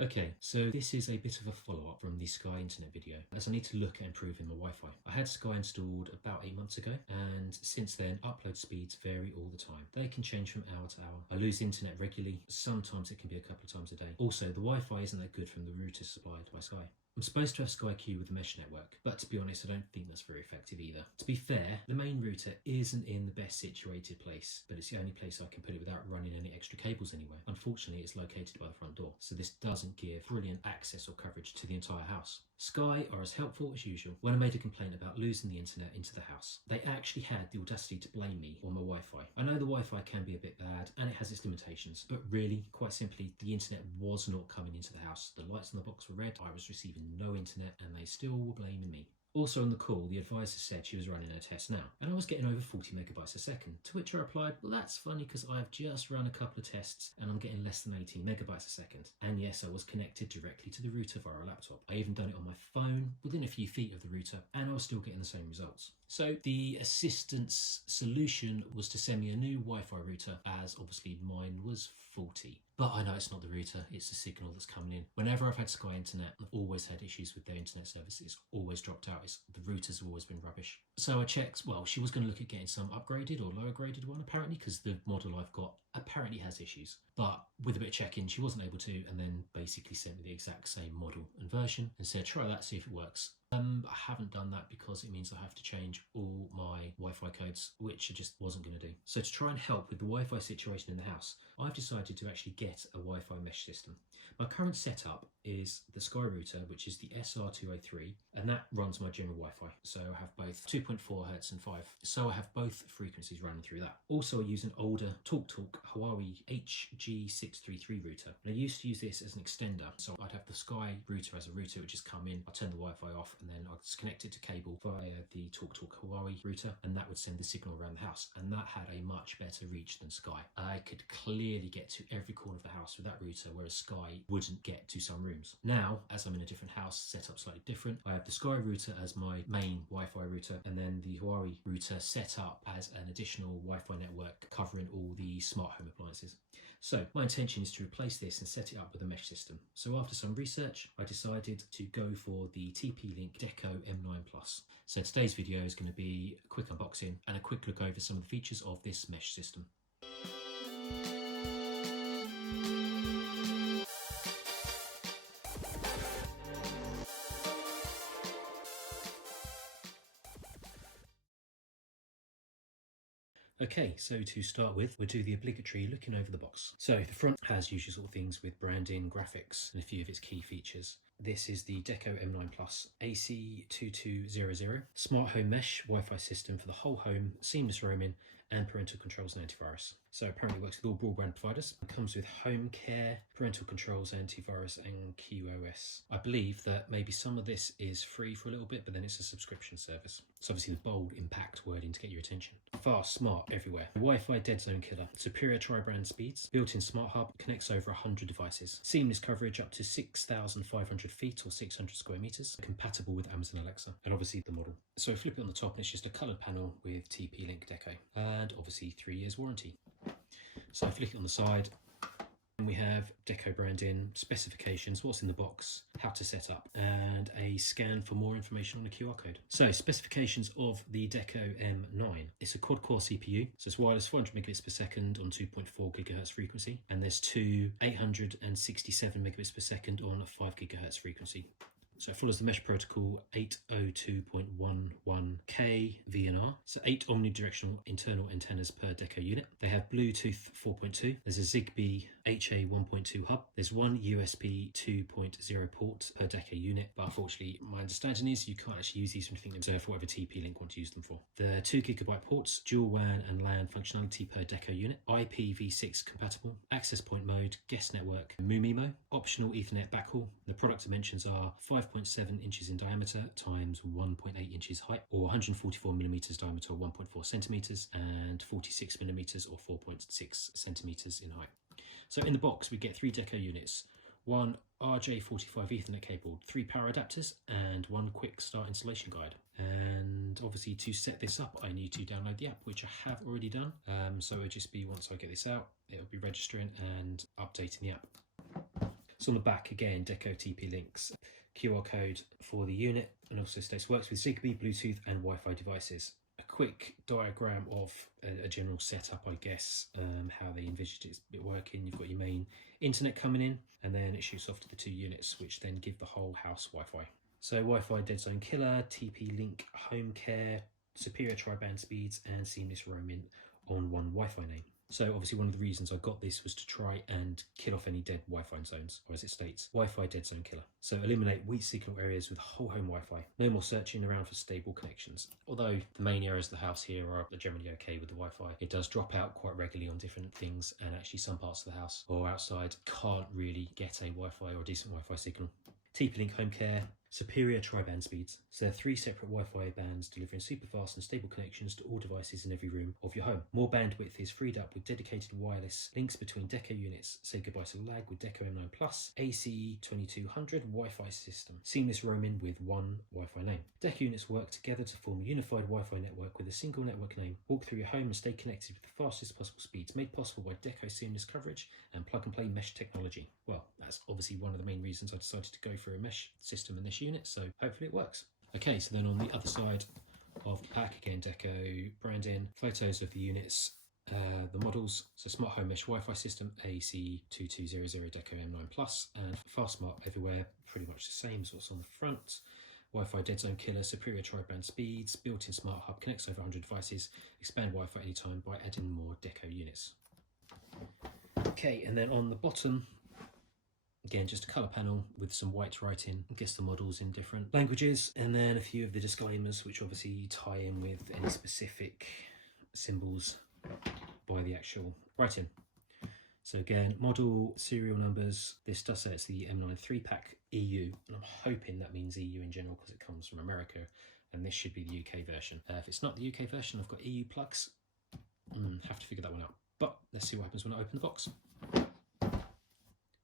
Okay, so this is a bit of a follow-up from the Sky Internet video, as I need to look at improving my Wi-Fi. I had Sky installed about 8 months ago, and since then upload speeds vary all the time. They can change from hour to hour. I lose internet regularly, sometimes it can be a couple of times a day. Also, the Wi-Fi isn't that good from the routers supplied by Sky. I'm supposed to have Sky Q with a mesh network, but to be honest, I don't think that's very effective either. To be fair, the main router isn't in the best situated place, but it's the only place I can put it without running any extra cables anywhere. Unfortunately, it's located by the front door, so this doesn't give brilliant access or coverage to the entire house. Sky are as helpful as usual. When I made a complaint about losing the internet into the house, they actually had the audacity to blame me on my Wi-Fi. I know the Wi-Fi can be a bit bad and it has its limitations, but really, quite simply, the internet was not coming into the house. The lights in the box were red, I was receiving no internet, and they still were blaming me. Also on the call, the advisor said she was running a test now, and I was getting over 40 megabytes a second, to which I replied, well, that's funny because I've just run a couple of tests and I'm getting less than 18 megabytes a second. And yes, I was connected directly to the router via a laptop. I even done it on my phone, within a few feet of the router, and I was still getting the same results. So the assistant's solution was to send me a new Wi-Fi router, as obviously mine was faulty. But I know it's not the router, it's the signal that's coming in. Whenever I've had Sky Internet, I've always had issues with their internet service. It's always dropped out. The routers have always been rubbish. So I checked, well, she was going to look at getting some upgraded or lower graded one apparently, because the model I've got apparently has issues. But with a bit of checking, she wasn't able to, and then basically sent me the exact same model and version and said, try that, see if it works. I haven't done that because it means I have to change all my Wi-Fi codes, which I just wasn't going to do. So to try and help with the Wi-Fi situation in the house, I've decided to actually get a Wi-Fi mesh system. My current setup is the Sky router, which is the SR203, and that runs my general Wi-Fi. So I have both 2.4 Hz and 5. So I have both frequencies running through that. Also, I use an older TalkTalk Huawei HG633 router. And I used to use this as an extender. So I'd have the Sky router as a router, which just come in, I'd turn the Wi-Fi off, and then I'd connect it to cable via the TalkTalk Huawei router, and that would send the signal around the house. And that had a much better reach than Sky. I could clearly get to every corner of the house with that router, whereas Sky wouldn't get to some rooms. Now, as I'm in a different house, set up slightly different, I have the Sky router as my main Wi-Fi router, and then the Huawei router set up as an additional Wi-Fi network covering all the smart home appliances. So my intention is to replace this and set it up with a mesh system. So after some research, I decided to go for the TP-Link Deco M9 Plus. So today's video is going to be a quick unboxing and a quick look over some of the features of this mesh system. Okay, so to start with, we'll do the obligatory looking over the box. So the front has usual sort of things with branding, graphics, and a few of its key features. This is the Deco M9 Plus AC2200 smart home mesh Wi-Fi system for the whole home, seamless roaming, and parental controls and antivirus. So apparently it works with all broadband providers. It comes with home care, parental controls, antivirus, and QoS. I believe that maybe some of this is free for a little bit, but then it's a subscription service. So obviously the bold impact wording to get your attention. Fast, smart, everywhere. Wi-Fi dead zone killer. Superior tri-brand speeds. Built-in smart hub, connects over 100 devices. Seamless coverage up to 6,500 feet or 600 square meters. Compatible with Amazon Alexa. And obviously the model. So flip it on the top and it's just a coloured panel with TP-Link Deco. And obviously 3 years warranty. So flick it on the side. And we have Deco branding, specifications, what's in the box, how to set up, and a scan for more information on the QR code. So specifications of the Deco M9. It's a quad-core CPU, so it's wireless 400 megabits per second on 2.4 gigahertz frequency, and there's two 867 megabits per second on a 5 gigahertz frequency. So it follows the mesh protocol 802.11k VNR. So 8 omnidirectional internal antennas per Deco unit. They have Bluetooth 4.2. There's a Zigbee HA 1.2 hub. There's one USB 2.0 port per Deco unit. But unfortunately, my understanding is you can't actually use these for anything for whatever TP-Link want to use them for. The 2 gigabyte ports, dual WAN and LAN functionality per Deco unit. IPv6 compatible. Access point mode, guest network, MUMIMO. Optional Ethernet backhaul. The product dimensions are 5.7 inches in diameter times 1.8 inches height, or 144 millimeters diameter or 1.4 centimeters, and 46 millimeters or 4.6 centimeters in height. So in the box we get 3 Deco units, one RJ45 Ethernet cable, 3 power adapters, and 1 quick start installation guide. And obviously to set this up I need to download the app, which I have already done. So it'll just be once I get this out, it'll be registering and updating the app. So on the back, again, Deco TP links, QR code for the unit, and also states works with Zigbee, Bluetooth and Wi-Fi devices. A quick diagram of a general setup, I guess, how they envisaged it working. You've got your main internet coming in, and then it shoots off to the 2 units, which then give the whole house Wi-Fi. So Wi-Fi dead zone killer, TP link home care, superior tri-band speeds and seamless roaming on one Wi-Fi name. So obviously one of the reasons I got this was to try and kill off any dead Wi-Fi zones, or as it states, Wi-Fi dead zone killer. So eliminate weak signal areas with whole home Wi-Fi. No more searching around for stable connections. Although the main areas of the house here are generally okay with the Wi-Fi, it does drop out quite regularly on different things, and actually some parts of the house or outside can't really get a Wi-Fi or a decent Wi-Fi signal. TP-Link Home Care, superior tri-band speeds. So there are 3 separate Wi-Fi bands delivering super fast and stable connections to all devices in every room of your home. More bandwidth is freed up with dedicated wireless links between Deco units. Say goodbye to lag with Deco M9 Plus, ACE 2200 Wi-Fi system. Seamless roaming with one Wi-Fi name. Deco units work together to form a unified Wi-Fi network with a single network name. Walk through your home and stay connected with the fastest possible speeds, made possible by Deco seamless coverage and plug-and-play mesh technology. Well, that's obviously one of the main reasons I decided to go for a mesh system in this unit, so hopefully it works. Okay, so then on the other side of the pack, again Deco branding, photos of the units, the models, so Smart Home Mesh Wi-Fi system AC2200 Deco M9 Plus, and Fast Smart everywhere, pretty much the same as what's on the front. Wi-Fi dead zone killer, superior tri-band speeds, built-in smart hub, connects over 100 devices, expand Wi-Fi anytime by adding more Deco units. Okay, and then on the bottom, again, just a colour panel with some white writing. I guess the models in different languages, and then a few of the disclaimers, which obviously tie in with any specific symbols by the actual writing. So again, model serial numbers. This does say it's the M9 3-pack EU, and I'm hoping that means EU in general because it comes from America, and this should be the UK version. If it's not the UK version, I've got EU plugs. Have to figure that one out. But let's see what happens when I open the box.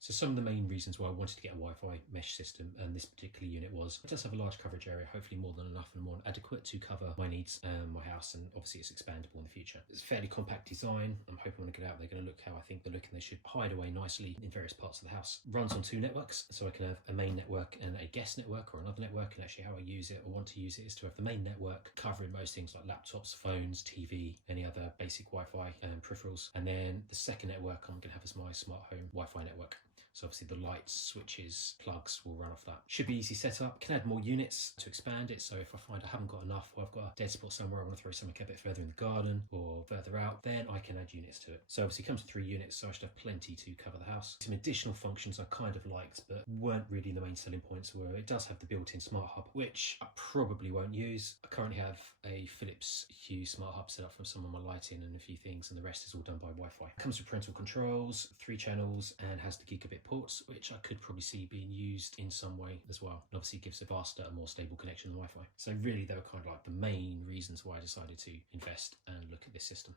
So some of the main reasons why I wanted to get a Wi-Fi mesh system and this particular unit was it does have a large coverage area, hopefully more than enough and more than adequate to cover my needs, my house, and obviously it's expandable in the future. It's a fairly compact design. I'm hoping when I get out they're going to look how I think they're looking. They should hide away nicely in various parts of the house. Runs on 2 networks, so I can have a main network and a guest network or another network, and actually how I use it or want to use it is to have the main network covering most things like laptops, phones, TV, any other basic Wi-Fi peripherals, and then the second network I'm going to have as my smart home Wi-Fi network. So obviously the lights, switches, plugs will run off that. Should be easy setup. Can add more units to expand it. So if I find I haven't got enough, or I've got a dead spot somewhere, I want to throw something a bit further in the garden or further out, then I can add units to it. So obviously it comes with 3 units, so I should have plenty to cover the house. Some additional functions I kind of liked, but weren't really the main selling points, were it does have the built-in smart hub, which I probably won't use. I currently have a Philips Hue smart hub set up from some of my lighting and a few things, and the rest is all done by Wi-Fi. It comes with parental controls, 3 channels, and has the gigabit ports, which I could probably see being used in some way as well. And obviously gives a faster and more stable connection than Wi-Fi. So really they were kind of like the main reasons why I decided to invest and look at this system.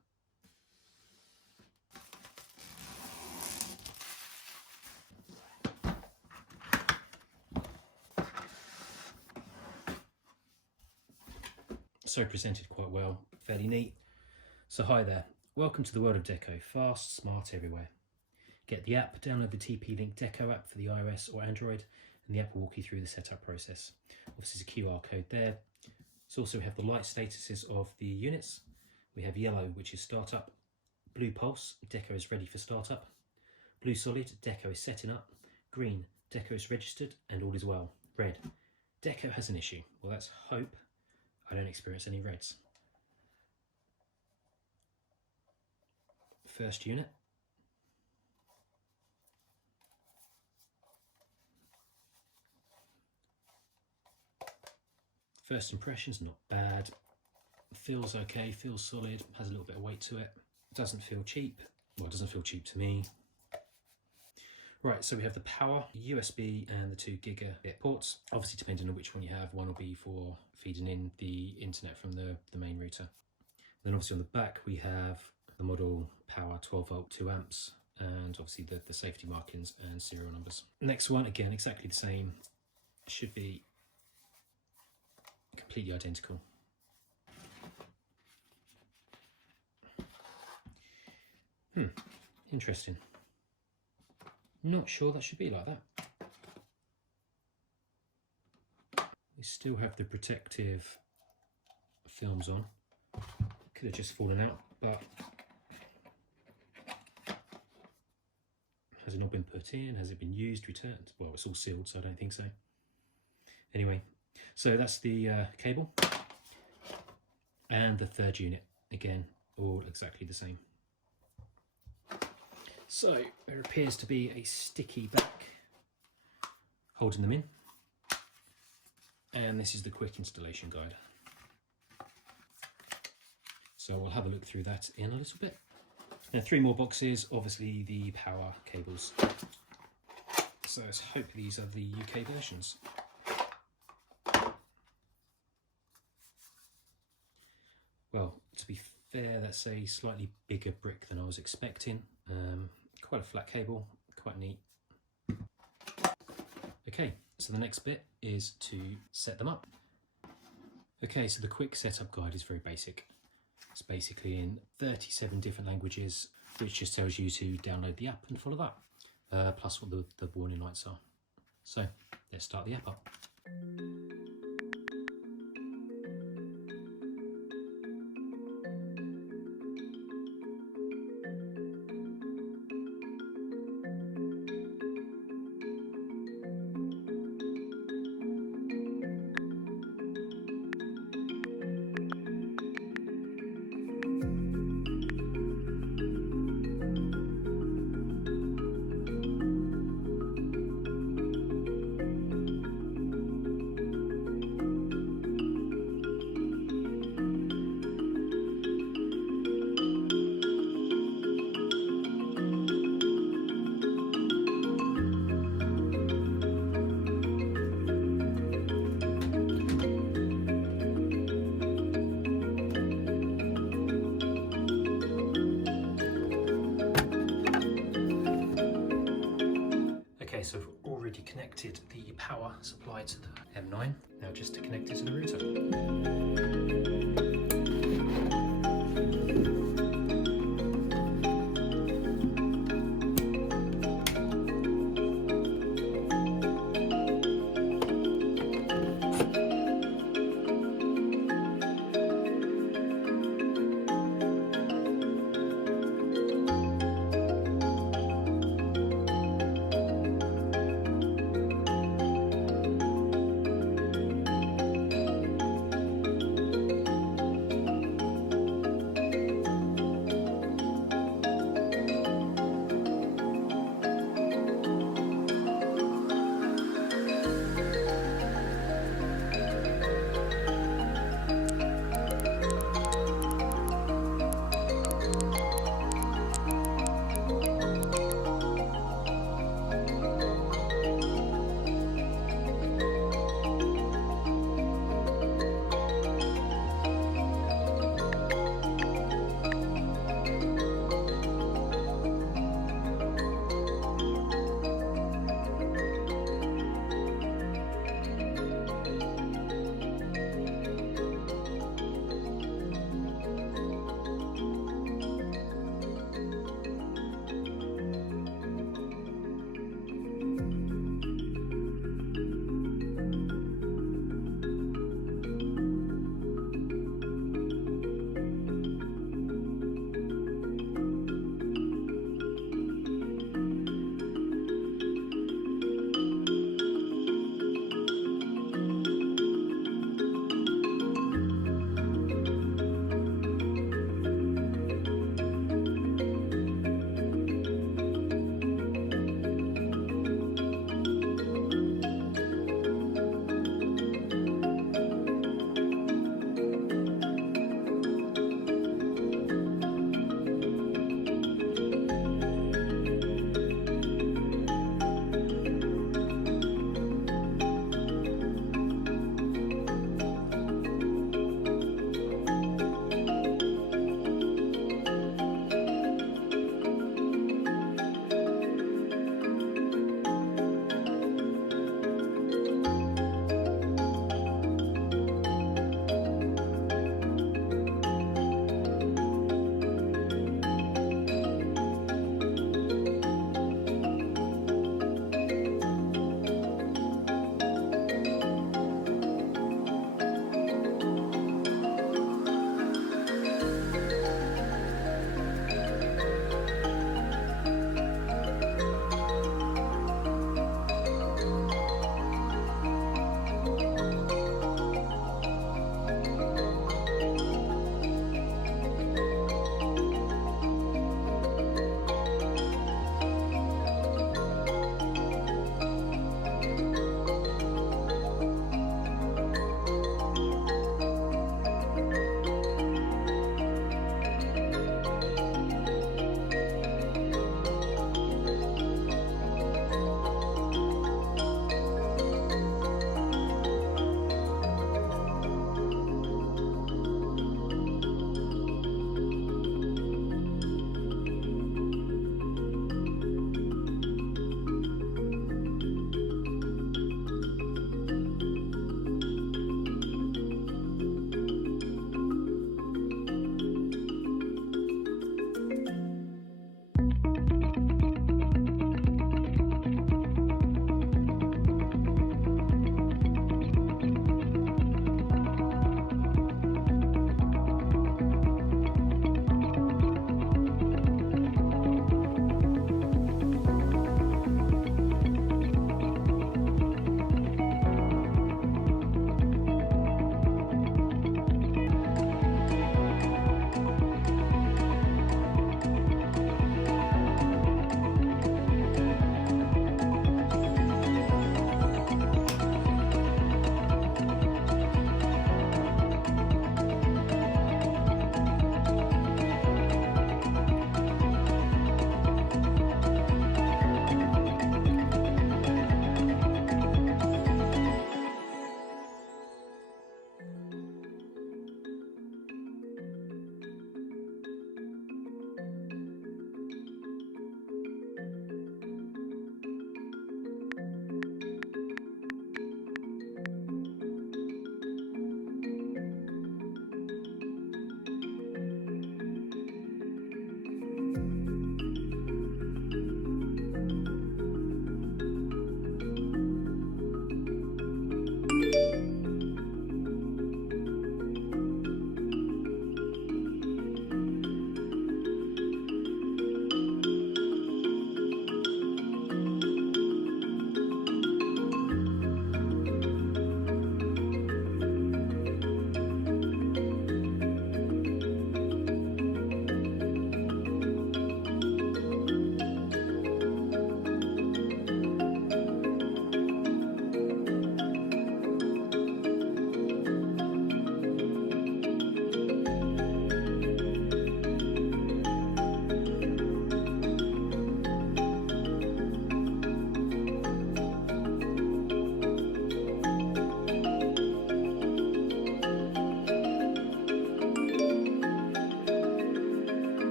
So presented quite well, fairly neat. So hi there, welcome to the world of Deco, fast, smart everywhere. Get the app, download the TP-Link Deco app for the iOS or Android, and the app will walk you through the setup process. Obviously there's a QR code there. So also we have the light statuses of the units. We have yellow, which is startup. Blue pulse, Deco is ready for startup. Blue solid, Deco is setting up. Green, Deco is registered and all is well. Red, Deco has an issue. Well, let's hope I don't experience any reds. First unit. First impressions, not bad. Feels okay, feels solid, has a little bit of weight to it. Doesn't feel cheap. Well, it doesn't feel cheap to me. Right, so we have the power, USB and the 2 gigabit ports. Obviously, depending on which one you have, one will be for feeding in the internet from the main router. Then obviously on the back, we have the model power 12 volt, 2 amps, and obviously the safety markings and serial numbers. Next one, again, exactly the same. Should be completely identical. Interesting. Not sure that should be like that. We still have the protective films on. Could have just fallen out, but has it not been put in? Has it been used, returned? Well, it's all sealed, so I don't think so. Anyway, so that's the cable. And the third unit, again, all exactly the same. So there appears to be a sticky back holding them in. And this is the quick installation guide. So we'll have a look through that in a little bit. Now 3 more boxes, obviously the power cables. So let's hope these are the UK versions. Well, to be fair, that's a slightly bigger brick than I was expecting. Quite a flat cable, quite neat. Okay, so the next bit is to set them up. Okay, so the quick setup guide is very basic. It's basically in 37 different languages, which just tells you to download the app and follow that, plus what the warning lights are. So let's start the app up. So I've already connected the power supply to the M9, now just to connect it to the router.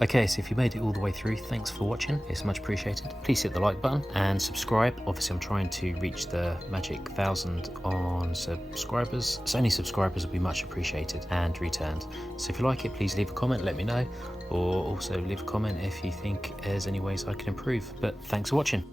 Okay, so if you made it all the way through, thanks for watching. It's much appreciated. Please hit the like button and subscribe. Obviously, I'm trying to reach the magic 1,000 on subscribers. So any subscribers will be much appreciated and returned. So if you like it, please leave a comment, let me know, or also leave a comment if you think there's any ways I can improve. But thanks for watching.